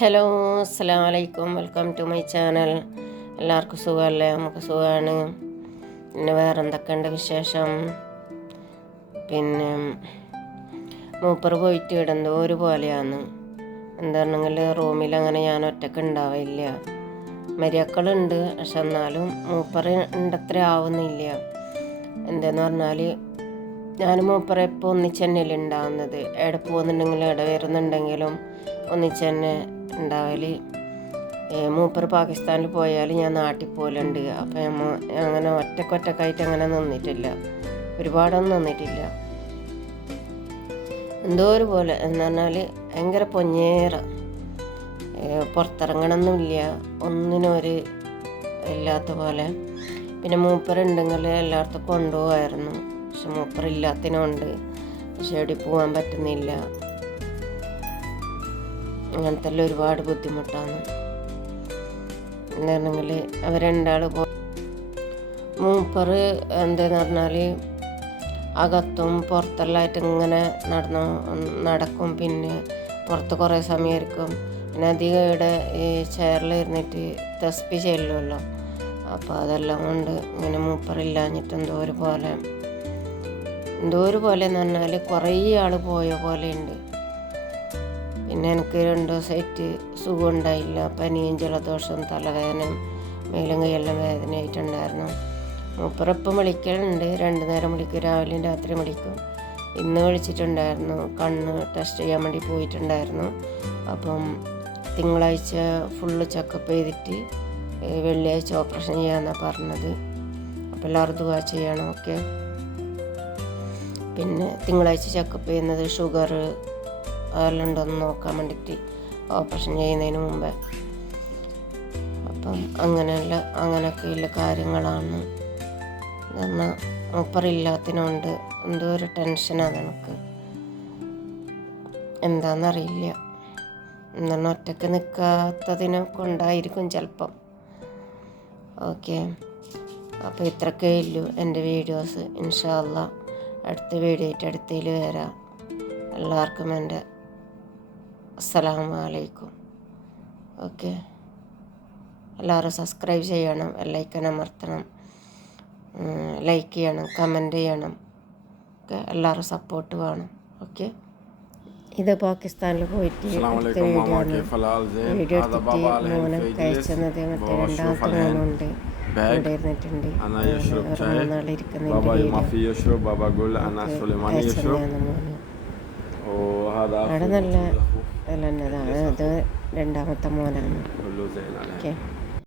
Hello അസ്സാം വലൈക്കും welcome to my channel. എല്ലാവർക്കും സുഖമല്ലേ? നമുക്ക് സുഖമാണ്. പിന്നെ വേറെ എന്തൊക്കെയുണ്ട് വിശേഷം? പിന്നെ മൂപ്പർ പോയിട്ട് ഇടന്തോ ഒരു പോലെയാണ്. എന്താണെങ്കിൽ റൂമിൽ അങ്ങനെ ഞാൻ ഒറ്റയ്ക്ക് ഉണ്ടാവില്ല മരിയക്കളുണ്ട്. പക്ഷെ എന്നാലും മൂപ്പർ ഉണ്ടത്ര ആവുന്നില്ല. എന്താന്ന് പറഞ്ഞാൽ ഞാൻ മൂപ്പറെ ഇപ്പോൾ ഒന്നിച്ച് ഉണ്ടാവുന്നത്. എവിടെ പോകുന്നുണ്ടെങ്കിലും എവിടെ വരുന്നുണ്ടെങ്കിലും ഒന്നിച്ച് തന്നെ ഉണ്ടാവൽ മൂപ്പർ പാകിസ്ഥാനിൽ പോയാൽ ഞാൻ നാട്ടിൽ പോലുണ്ട് അപ്പം നമ്മ അങ്ങനെ ഒറ്റക്കൊറ്റക്കായിട്ട് അങ്ങനെ നിന്നിട്ടില്ല. ഒരുപാടൊന്നും നിന്നിട്ടില്ല. എന്തോ ഒരു പോലെ. എന്ന് പറഞ്ഞാൽ ഭയങ്കര പൊഞ്ഞേറ പുറത്തിറങ്ങണമെന്നില്ല ഒന്നിനും ഒരു ഇല്ലാത്ത പോലെ. പിന്നെ മൂപ്പറുണ്ടെങ്കിൽ എല്ലായിടത്തും കൊണ്ടുപോകായിരുന്നു പക്ഷെ മൂപ്പറില്ലാത്തതിനുണ്ട് പക്ഷെ എവിടെ പോകാൻ പറ്റുന്നില്ല. അങ്ങനത്തെ എല്ലാം ഒരുപാട് ബുദ്ധിമുട്ടാണ്. എന്താണെങ്കിൽ അവർ രണ്ടാൾ പോ മൂപ്പറ് എന്താന്ന് പറഞ്ഞാൽ അകത്തും പുറത്തെല്ലാമായിട്ട് ഇങ്ങനെ നടന്നു നടക്കും. പിന്നെ പുറത്ത് കുറേ സമയമായിരിക്കും പിന്നെ അധികം ഇവിടെ ഈ ചെയറിൽ ഇരുന്നിട്ട് തസ്പി ചെല്ലുമല്ലോ അപ്പോൾ അതെല്ലാം കൊണ്ട് ഇങ്ങനെ മൂപ്പറില്ലാഞ്ഞിട്ട് എന്തോ ഒരു പോലെ എന്തോ ഒരു പോലെ എന്ന് പറഞ്ഞാൽ കുറേ ആൾ പോയ പോലെയുണ്ട്. പിന്നെ എനിക്ക് രണ്ട് ദിവസമായിട്ട് സുഖം ഉണ്ടായില്ല പനിയും ജലദോഷം തലവേദനയും മേലും കൈയെല്ലാം വേദനയായിട്ടുണ്ടായിരുന്നു. മൂപ്പറപ്പം വിളിക്കലുണ്ട്? രണ്ട് നേരം വിളിക്കും. രാവിലെയും രാത്രി വിളിക്കും. ഇന്ന് വിളിച്ചിട്ടുണ്ടായിരുന്നു. കണ്ണ് ടെസ്റ്റ് ചെയ്യാൻ വേണ്ടി പോയിട്ടുണ്ടായിരുന്നു. അപ്പം തിങ്കളാഴ്ച ഫുള്ള് ചെക്കപ്പ് ചെയ്തിട്ട് വെള്ളിയാഴ്ച ഓപ്പറേഷൻ ചെയ്യാമെന്നാണ് പറഞ്ഞത്. അപ്പോൾ എല്ലാവരും ദുവാ ചെയ്യണം ഓക്കെ പിന്നെ തിങ്കളാഴ്ച ചെക്കപ്പ് ചെയ്യുന്നത് ഷുഗർ എന്ന് നോക്കാൻ വേണ്ടിയിട്ട് ഓപ്പറേഷൻ ചെയ്യുന്നതിന് മുമ്പേ. അപ്പം അങ്ങനെയല്ല അങ്ങനെയൊക്കെയുള്ള കാര്യങ്ങളാണ്. എന്നാൽ മൂപ്പറില്ലാത്തതിനുണ്ട് എന്തോ ഒരു ടെൻഷനാണ് എനിക്ക് എന്താണെന്നറിയില്ല എന്താണ് ഒറ്റയ്ക്ക് നിൽക്കാത്തതിനെ കൊണ്ടായിരിക്കും ചിലപ്പം. ഓക്കെ. അപ്പോൾ ഇത്രക്കേ ഉള്ളൂ എന്റെ വീഡിയോസ്. ഇൻഷാല്ല അടുത്ത വീഡിയോ ആയിട്ട് അടുത്തതിൽ വരാം. എല്ലാവർക്കും എന്റെ അസ്സലാമു അലൈക്കും ഓക്കെ. എല്ലാവരും സബ്സ്ക്രൈബ് ചെയ്യണം ലൈക്കൻ അമർത്തണം ലൈക്ക് ചെയ്യണം കമന്റ് ചെയ്യണം. ഒക്കെ എല്ലാവരും സപ്പോർട്ട് വേണം. ഓക്കെ. ഇത് പാകിസ്ഥാനിൽ പോയിട്ട് വീഡിയോ എടുത്തിട്ട് മോനെ കഴിച്ചെന്നത് മറ്റേ രണ്ടാമത്തെ മോനുണ്ട് ഇവിടെ ഇരുന്നിട്ടുണ്ട്. മൂന്നാളിരിക്കുന്നുണ്ട് മോന്. അവിടെ നല്ല നല്ലതാണ് അത് രണ്ടാമത്തെ മോനാണ്. ഓക്കെ.